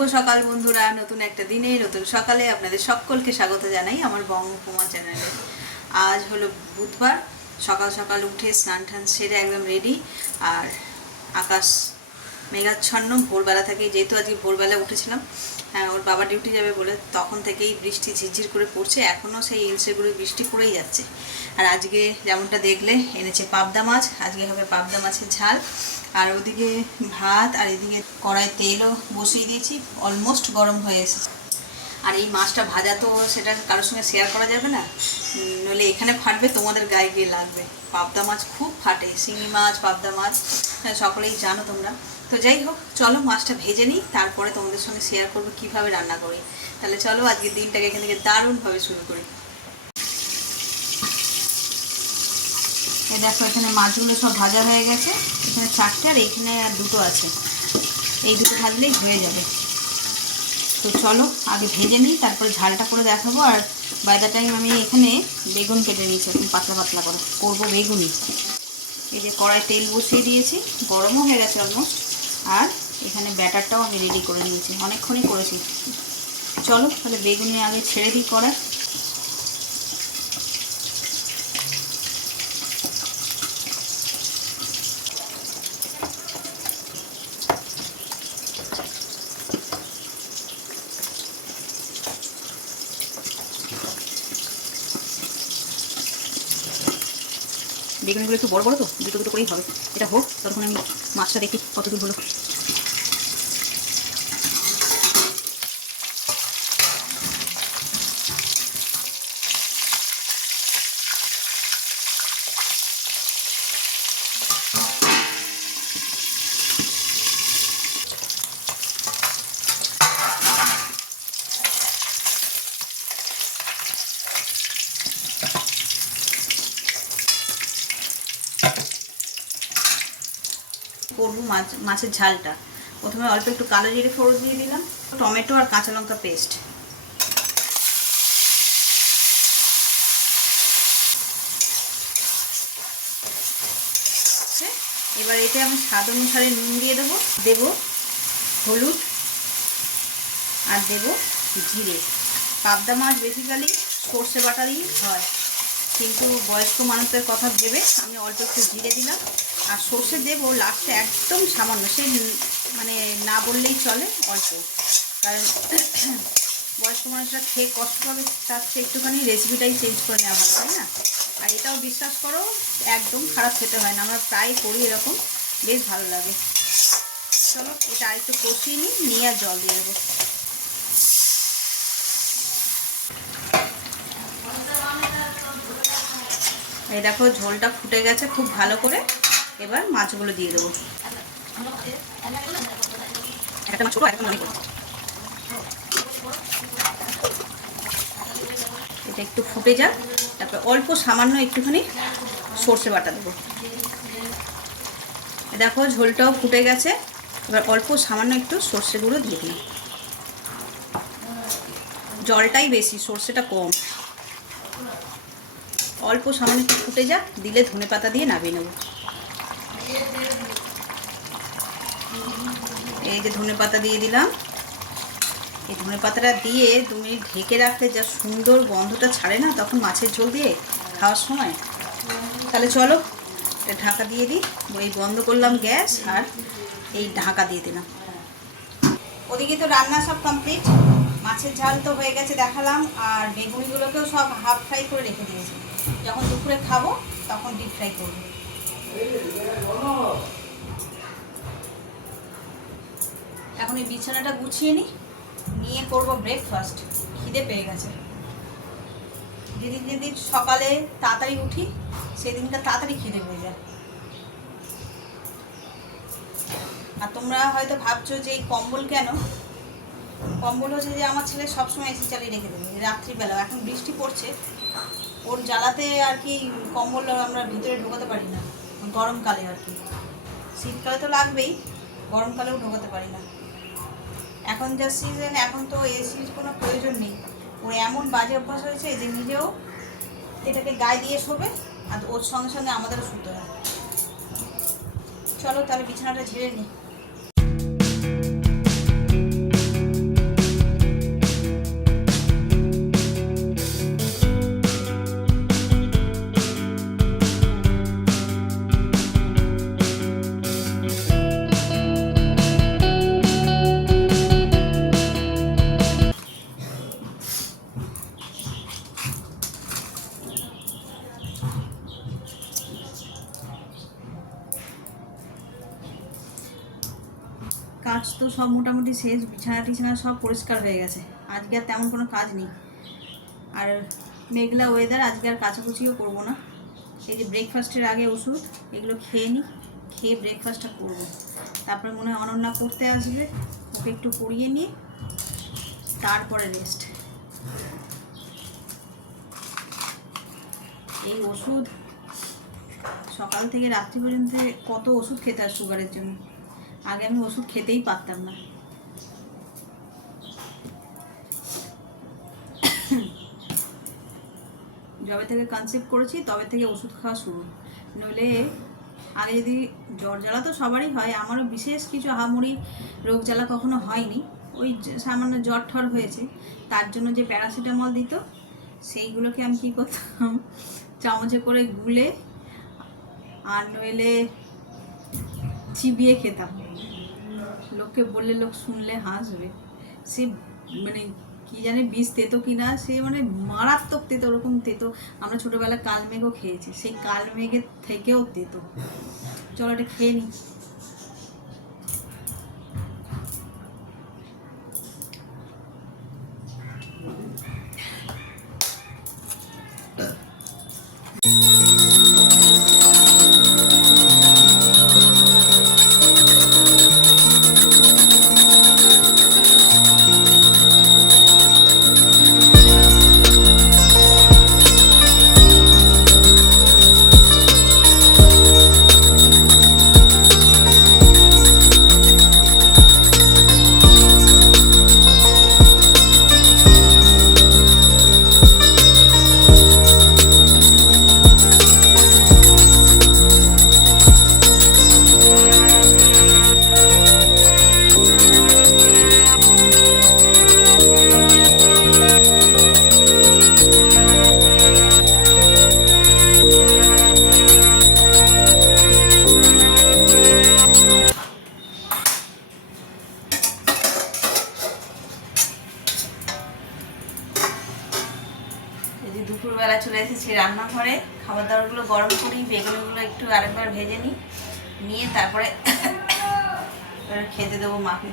শুভ সকাল বন্ধুরা, নতুন একটা দিনে, নতুন সকালে আপনাদের সকলকে স্বাগত জানাই আমার বঙ্গোপমা চ্যানেলে। আজ হলো বুধবার, সকাল সকাল উঠে স্নান টান সেরে একদম রেডি আর আকাশ মেঘাচ্ছন্ন, ভোরবেলা থেকে যেহেতু আজকে ভোরবেলা উঠেছিলাম হ্যাঁ, ওর বাবা ডিউটি যাবে বলে তখন থেকেই বৃষ্টি ঝিরঝির করে পড়ছে। এখনও সেই ইলসেগুলো বৃষ্টি পড়েই যাচ্ছে। আর আজকে যেমনটা দেখলে এনেছে পাবদা মাছ আজকে হবে পাবদা মাছের ঝাল। আর ওদিকে ভাত আর এদিকে কড়াই তেলও বসিয়ে দিয়েছি অলমোস্ট গরম হয়ে এসেছে। আর এই মাছটা ভাজা তো সেটা কারোর সঙ্গে শেয়ার করা যাবে না। নইলে এখানে ফাটবে তোমাদের গায়ে গিয়ে লাগবে। পাবদা মাছ খুব ফাটে শিঙি মাছ পাবদা মাছ হ্যাঁ, সকলেই জানো তোমরা। তো যাই হোক, চলো মাছটা ভেজে নিই, তারপরে তোমাদের সঙ্গে শেয়ার করব কীভাবে রান্না করি। তাহলে চলো আজকের দিনটাকে এখান থেকে দারুণভাবে শুরু করি। এই দেখো, এখানে মাছগুলো সব ভাজা হয়ে গেছে। এখানে চারটে আর এইখানে আর দুটো আছে। এই দুটো ভাজলেই হয়ে যাবে। তো চলো, আগে ভেজে নিই, তারপরে ঝালটা করে দেখাবো। আর বাই দ্য টাইম আমি এখানে বেগুন কেটে নিয়েছি এখন পাতলা পাতলা করে। করব বেগুনি এই যে কড়াই তেল বসিয়ে দিয়েছি, গরমও হয়ে গেছে অলমোস্ট আর এখানে ব্যাটারটাও আমি রেডি করে নিয়েছি, অনেকক্ষণই করেছি। চলো, তাহলে বেগুনি আগে ছেড়ে দিই কড়াই বেগুনগুলো একটু বড় বড় তো, দুটো দুটো করেই হবে। এটা হোক তখন আমি মাছটা দেখি কত দূর হলো করব মাছ, মাছের ঝালটা। প্রথমে অল্প একটু কালো জিরে ফোড়ন দিয়ে দিলাম, টমেটো আর কাঁচা লঙ্কা পেস্ট। এবার এতে আমি স্বাদ অনুসারে নুন দিয়ে দেবো দেবো হলুদ আর দেবো জিরে। পাবদা মাছ বেসিক্যালি সর্ষে বাটা হয়, কিন্তু বয়স্ক মানুষদের কথা ভেবে আমি অল্প একটু জিরে দিলাম। আর সর্ষে দেবো লাস্টে একদম সামান্য সে মানে না বললেই চলে, অল্প। কারণ বয়স্ক মানুষরা খেয়ে কষ্ট পাবে, তার চেয়ে একটুখানি রেসিপিটাই চেঞ্জ করে নেওয়া ভালো, তাই না? আর এটাও বিশ্বাস করো, একদম খারাপ খেতে হয় না। আমরা প্রায় করি এরকম, বেশ ভালো লাগে। চলো, এটা আরেকটু কষিয়ে নিই, নিয়ে আর জল দিয়ে দেবো। এই দেখো, ঝোলটা ফুটে গেছে খুব ভালো করে। এবার মাছগুলো দিয়ে দেবো। একটা। এটা একটু ফুটে যাক, তারপর অল্প সামান্য একটুখানি সর্ষে বাটা দেবো। দেখো ঝোলটাও ফুটে গেছে, এবার অল্প সামান্য একটু সর্ষে গুঁড়ো দিয়ে দিই জলটাই বেশি, সর্ষেটা কম। অল্প সামান্য একটু ফুটে যাক, দিলে ধনে পাতা দিয়ে নামিয়ে নেব। এই যে ধনে পাতা দিয়ে দিলাম। এই ধনে পাতাটা দিয়ে দু মিনিট ঢেকে রাখলে যা সুন্দর গন্ধটা ছাড়ে না, তখন মাছের ঝোল দিয়ে খাওয়ার সময়। তাহলে চলো ঢাকা দিয়ে দিই। এই বন্ধ করলাম গ্যাস আর এই ঢাকা দিয়ে দিলাম। ওদিকে তো রান্না সব কমপ্লিট মাছের ঝাল তো হয়ে গেছে দেখালাম, আর বেগুনিগুলোকেও সব হাফ ফ্রাই করে রেখে দিয়েছি। যখন দুপুরে খাব, তখন ডিপ ফ্রাই করব। এখন এই বিছানাটা গুছিয়ে নিই নিয়ে করব ব্রেকফাস্ট খিদে পেয়ে গেছে। যেদিন যেদিন সকালে তাড়াতাড়ি উঠি, সেদিনটা তাড়াতাড়ি খিদে পেয়ে যায়। আর তোমরা হয়তো ভাবছ যে এই কম্বল কেন? কম্বল হচ্ছে যে আমার ছেলে সবসময় এসি চালিয়ে রেখে দেবে রাত্রিবেলা এখন বৃষ্টি পড়ছে, ওর জ্বালাতে আর কি কম্বল আমরা ভিতরে ঢোকাতে পারি না, গরমকালে আর কি। শীতকালে তো লাগবেই, গরমকালেও ঢোকাতে পারি না। এখন যা সিজন এখন তো এসির কোনো প্রয়োজন নেই। ওর এমন বাজে অভ্যাস হয়েছে যে নিজেও এটাকে গায়ে দিয়ে শোবে আর ওর সঙ্গে সঙ্গে আমাদেরও শুতে হয় চলো তাহলে বিছানাটা ঝেড়ে নিই সব মোটামুটি শেষ, বিছানা টিছানা সব পরিষ্কার হয়ে গেছে। আজকে আর তেমন কোনো কাজ নেই। আর মেঘলা ওয়েদার আজকে আর কাচাকুচিও করব না। এই যে ব্রেকফাস্টের আগে ওষুধ, এগুলো খেয়ে নিই, খেয়ে ব্রেকফাস্টটা করব। তারপরে মনে হয় অনন্যা করতে আসবে, ওকে একটু করিয়ে নিয়ে তারপরে রেস্ট এই ওষুধ সকাল থেকে রাত্রি পর্যন্ত কত ওষুধ খেতে হয় সুগারের জন্য? আগে আমি ওষুধ খেতেই পারতাম না। যবে থেকে কনসেপ্ট করেছি, তবে থেকে ওষুধ খাওয়া শুরু। নইলে আগে যদি জ্বর জ্বালা তো সবারই হয়, আমারও বিশেষ কিছু আহামরি রোগ জ্বালা কখনো হয়নি। ওই সামান্য জ্বর ঠর হয়েছে, তার জন্য যে প্যারাসিটামল দিত, সেইগুলোকে আমি কী করতাম? চামচে করে গুলে, আর নইলে চিবিয়ে খেতাম। লোককে বললে, লোক শুনলে হাসবে। সে মানে কি জানে বিষ তেতো কিনা সে মানে মারাত্মক তেতো, ওরকম তেতো। আমরা ছোটোবেলায় কালমেঘও খেয়েছি, সেই কালমেঘের থেকেও তেতো। চলো এটা খেয়ে নিই এই এবার খেতে দেবো মাকে।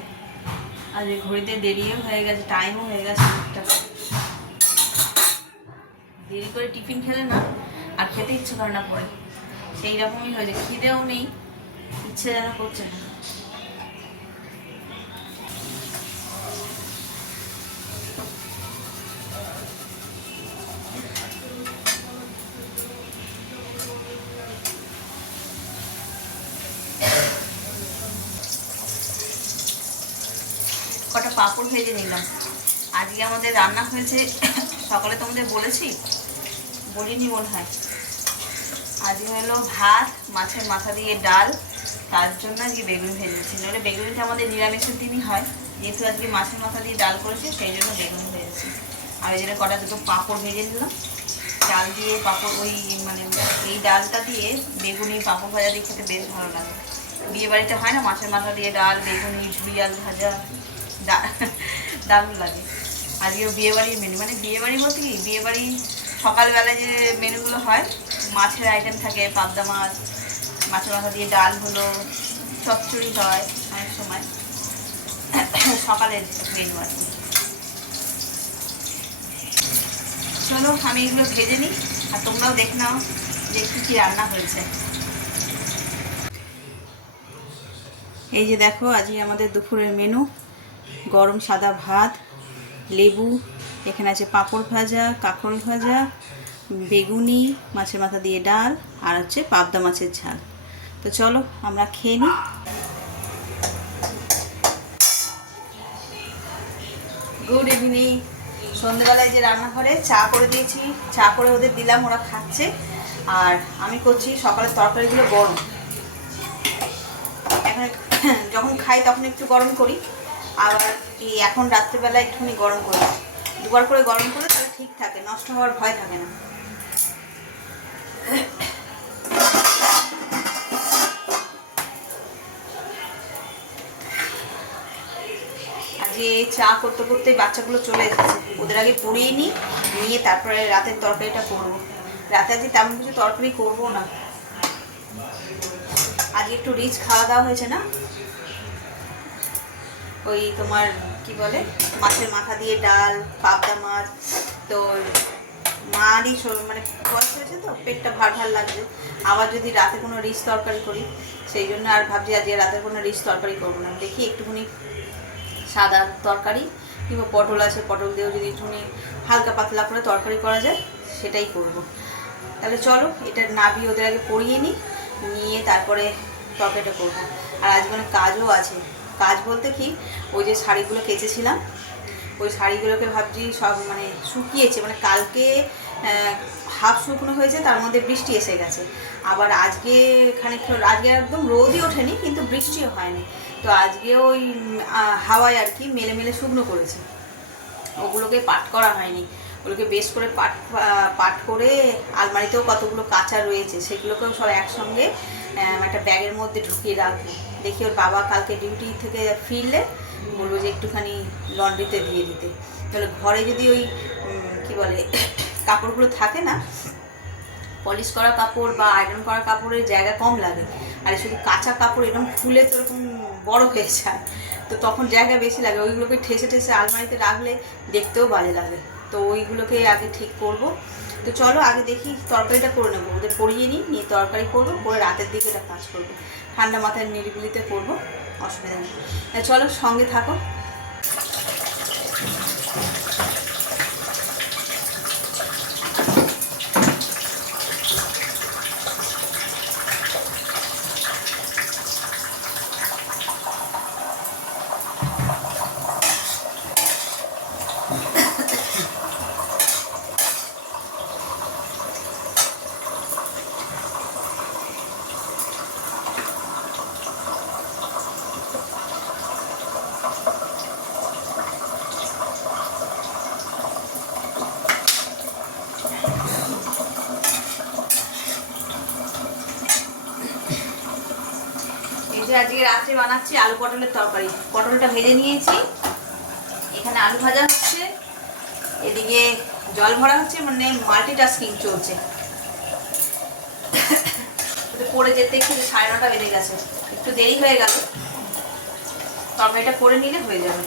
আর ঘড়িতে দেরিও হয়ে গেছে টাইমও হয়ে গেছে দেরি করে টিফিন খেলে না, আর খেতে ইচ্ছে করে না পরে। সেই রকমই হয়েছে, খিদেও নেই, ইচ্ছে যেন করছে না কটা পাঁপড় ভেজে নিলাম। আজকে আমাদের রান্না হয়েছে, সকালে তোমাদের বলেছি, বলিনি মনে হয়। আজকে হলো ভাত, মাছের মাথা দিয়ে ডাল, তার জন্য আজকে বেগুন ভেজেছি। নাহলে বেগুনটা আমাদের নিরামিষের দিনই হয়, যেহেতু আজকে মাছের মাথা দিয়ে ডাল করেছি, সেই জন্য বেগুন ভেজেছি। আর এই জন্য কটা দুটো পাঁপড় ভেজে নিলাম, ডাল দিয়ে পাঁপড়, ওই মানে এই ডালটা দিয়ে বেগুনি পাঁপড় ভাজা দিয়ে খেতে বেশ ভালো লাগে। বিয়ে বাড়িতে হয় না মাছের মাথা দিয়ে ডাল, বেগুনি, ঝুড়ি, আল ভাজা? দারুণ লাগে। আজকেও বিয়ে বাড়ির মেনু মানে বিয়ে বাড়ি বলতে কি বিয়ে বাড়ি সকালবেলায় যে মেনুগুলো হয়, মাছের আইটেম থাকে, পাবদা মাছ, মাছের মাথা দিয়ে ডাল হলো, চচ্চড়ি হয় অনেক সময়। সকালের মেনু আর কি। চলো, আমি এগুলো ভেজে নিই, আর তোমরাও দেখে নাও যে কী কী রান্না হয়েছে। এই যে দেখো, আজকে আমাদের দুপুরের মেনু গরম সাদা ভাত, লেবু, এখানে আছে পাঁপড় ভাজা কাঁকরোল ভাজা, বেগুনি, মাছের মাথা দিয়ে ডাল, আর হচ্ছে পাবদা মাছের ঝাল। তো চলো, আমরা খেয়ে নিই। গুড ইভিনিং সন্ধ্যেবেলায় যে রান্নাঘরে চা করে দিয়েছি, চা করে ওদের দিলাম, ওরা খাচ্ছে। আর আমি করছি সকালের তরকারিগুলো গরম। এখন যখন খাই তখন একটু গরম করি। আবার এই এখন রাত্রেবেলা একটুখানি গরম করি দুবার করে গরম করে তাহলে ঠিক থাকে, নষ্ট হওয়ার ভয় থাকে না। আজকে চা করতে করতে বাচ্চাগুলো চলে এসেছে। ওদের আগে পড়িয়ে নিই, নিয়ে তারপরে রাতের তরকারিটা করব। রাতে আজকে তেমন কিছু তরকারি করব না। আজকে একটু রিচ খাওয়া দাওয়া হয়েছে না? ওই তোমার কি বলে, মাছের মাথা দিয়ে ডাল, পাবদা মাছ তো মারই মানে বয়স হয়েছে তো, পেটটা ভার ভার লাগছে। আবার যদি রাতে কোনো রিচ তরকারি করি, সেই জন্য আর ভাবছি আজকে রাতে কোনো রিচ তরকারি করব না। দেখি একটুখানি সাদা তরকারি, কিংবা পটল আছে, পটল দিয়েও যদি একটুখানি হালকা পাতলা করে তরকারি করা যায়, সেটাই করব। তাহলে চলো, এটা নাবি ওদের আগে পরিয়ে নিই, নিয়ে তারপরে তরকারিটা করব। আর আজ মানে কাজও আছে। কাজ বলতে কি, ওই যে শাড়িগুলো কেচেছিলাম, ওই শাড়িগুলোকে ভাবছি সব মানে শুকিয়েছে মানে কালকে হাফ শুকনো হয়েছে, তার মধ্যে বৃষ্টি এসে গেছে। আবার আজকে খানিক আজকে একদম রোদই ওঠেনি, কিন্তু বৃষ্টিও হয়নি। তো আজকে ওই হাওয়ায় আর কি মেলে মেলে শুকনো করেছে। ওগুলোকে পাট করা হয়নি। ওগুলোকে বেশ করে পাট পাট করে আলমারিতেও কতগুলো কাঁচা রয়েছে, সেগুলোকেও সব একসঙ্গে একটা ব্যাগের মধ্যে ঢুকিয়ে রাখব। দেখি ওর বাবা কালকে ডিউটি থেকে ফিরলে, বলব যে একটুখানি লন্ড্রিতে দিয়ে দিতে। তাহলে ঘরে যদি ওই কি বলে, কাপড়গুলো থাকে না পলিশ করা কাপড় বা আয়রন করা কাপড়ের জায়গা কম লাগে। আর শুধু কাঁচা কাপড়, এরকম ফুলে তো এরকম বড় হয়ে যায়। তো তখন জায়গা বেশি লাগে। ওইগুলোকে ঠেসে ঠেসে আলমারিতে রাখলে দেখতেও ভালো লাগে। তো ওইগুলোকে আগে ঠিক করব। তো চলো আগে দেখি তরকারিটা করে নেব। ওদের পরিয়ে নিই, নিয়ে তরকারি করব, করে রাতের দিকে এটা কাজ করব। ঠান্ডা মাথায় নিরিবিলিতে করব, অসুবিধা নেই। চলো সঙ্গে থাকো। আজকে রাত্রে বানাচ্ছি আলু পটলের তরকারি। পটলটা ভেজে নিয়েছি। এখানে আলু ভাজা হচ্ছে। এদিকে জল ভরা হচ্ছে মানে মাল্টিটাস্কিং চলছে। পড়ে যেতে একটু সাড়ে নটা বেজে গেছে। একটু দেরি হয়ে গেল। তরকারিটা করে নিলে হয়ে যাবে।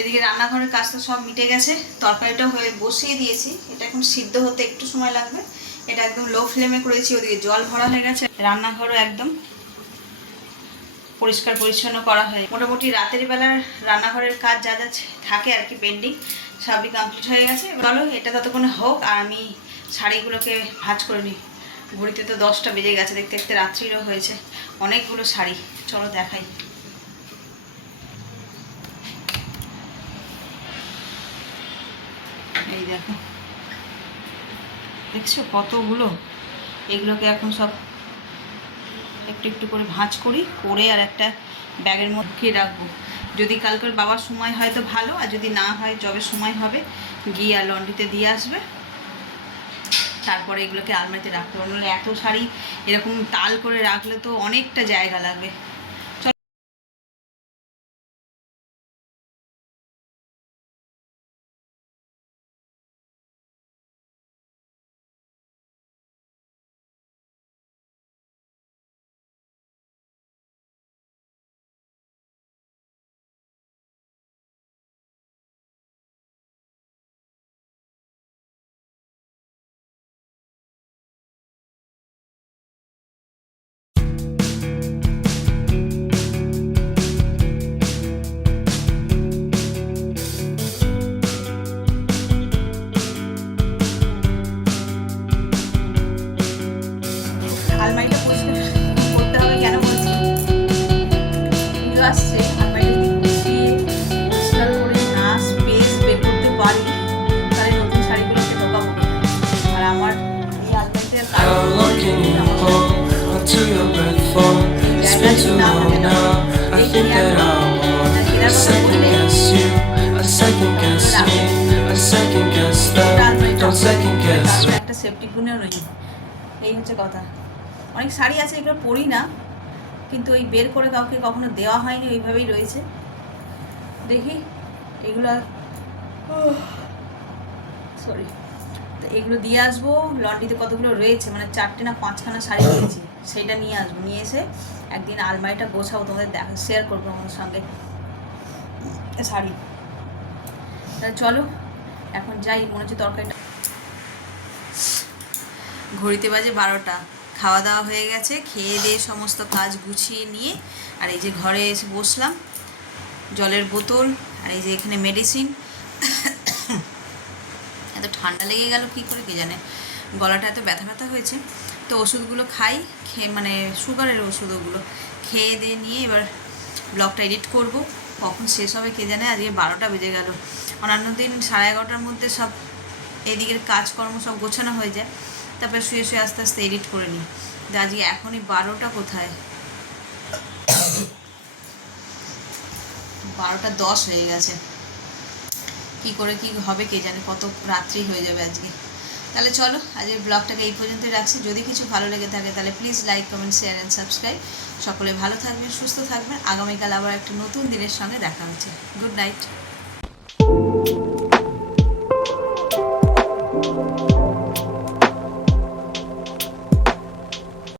এদিকে রান্নাঘরের কাজটা সব মিটে গেছে। তরকারিটা হয়ে বসিয়ে দিয়েছি। এটা এখন সিদ্ধ হতে একটু সময় লাগবে। এটা একদম লো ফ্লেমে করেছি, ওদিকে জল ভরা হয়ে গেছে। রান্নাঘরও একদম পরিষ্কার পরিচ্ছন্ন করা হয় মোটামুটি রাতের বেলার রান্নাঘরের কাজ যা যা থাকে আর কি পেন্ডিং সবই কমপ্লিট হয়ে গেছে। চলো, এটা ততক্ষণে হোক, আর আমি শাড়িগুলোকে ভাজ করে নিই। ঘড়িতে তো দশটা বেজে গেছে, দেখতে দেখতে রাত্রিরও হয়েছে। অনেকগুলো শাড়ি, চলো দেখাই। এই দেখো। দেখছ কতগুলো? এগুলোকে এখন সব একটু একটু করে ভাঁজ করি, করে আর একটা ব্যাগের মধ্যে রাখব। যদি কালকের বাবার সময় হয় তো ভালো, আর যদি না হয় যবে সময় হবে, গিয়ে আর লন্ড্রিতে দিয়ে আসবে। তারপরে এগুলোকে আলমারিতে রাখতে হবে। এত শাড়ি এরকম তাল করে রাখলে তো অনেকটা জায়গা লাগবে। সেফটি গুণেও নেই এই হচ্ছে কথা। অনেক শাড়ি আছে, এগুলো পরি না, কিন্তু ওই বের করে কাউকে কখনো দেওয়া হয়নি, ওইভাবেই রয়েছে। দেখি, এগুলো সরি তো এগুলো দিয়ে আসব, লন্ড্রিতে কতগুলো রয়েছে মানে চারটে না পাঁচখানা শাড়ি রয়েছে সেইটা নিয়ে আসব। নিয়ে এসে একদিন আলমারিটা গোছাবো, তোমাদের দেখা শেয়ার করব আমাদের সঙ্গে। শাড়ি। চলো, এখন যাই, মনে হচ্ছে তরকারিটা ঘড়িতে বাজে বারোটা। খাওয়া দাওয়া হয়ে গেছে, খেয়ে দিয়ে সমস্ত কাজ গুছিয়ে নিয়ে আর এই যে ঘরে এসে বসলাম। জলের বোতল আর এই যে এখানে মেডিসিন এত ঠান্ডা লেগে গেল কী করে কে জানে? গলাটা এত ব্যথা ব্যথা হয়েছে। তো ওষুধগুলো খাই, খেয়ে মানে সুগারের ওষুধ ওগুলো খেয়ে দিয়ে নিয়ে এবার ব্লগটা এডিট করব। কখন শেষ হবে কে জানে? আজকে বারোটা বেজে গেল। অন্যান্য দিন সাড়ে এগারোটার মধ্যে সব এদিকের কাজকর্ম সব গোছানো হয়ে যায়। তারপরে শুয়ে শুয়ে আস্তে আস্তে এডিট করে নিই। কিন্তু আজকে এখনই বারোটা কোথায়? বারোটা দশ হয়ে গেছে। কি করে, কি হবে কে জানে, কত রাত্রি হয়ে যাবে আজকে। তাহলে চলো, আজকের ব্লগটাকে এই পর্যন্তই রাখছি। যদি কিছু ভালো লেগে থাকে, তাহলে please like comment share and subscribe সকলে ভালো থাকবেন, সুস্থ থাকবেন। আগামীকাল আবার একটা নতুন দিনের সঙ্গে দেখা হচ্ছে। Good night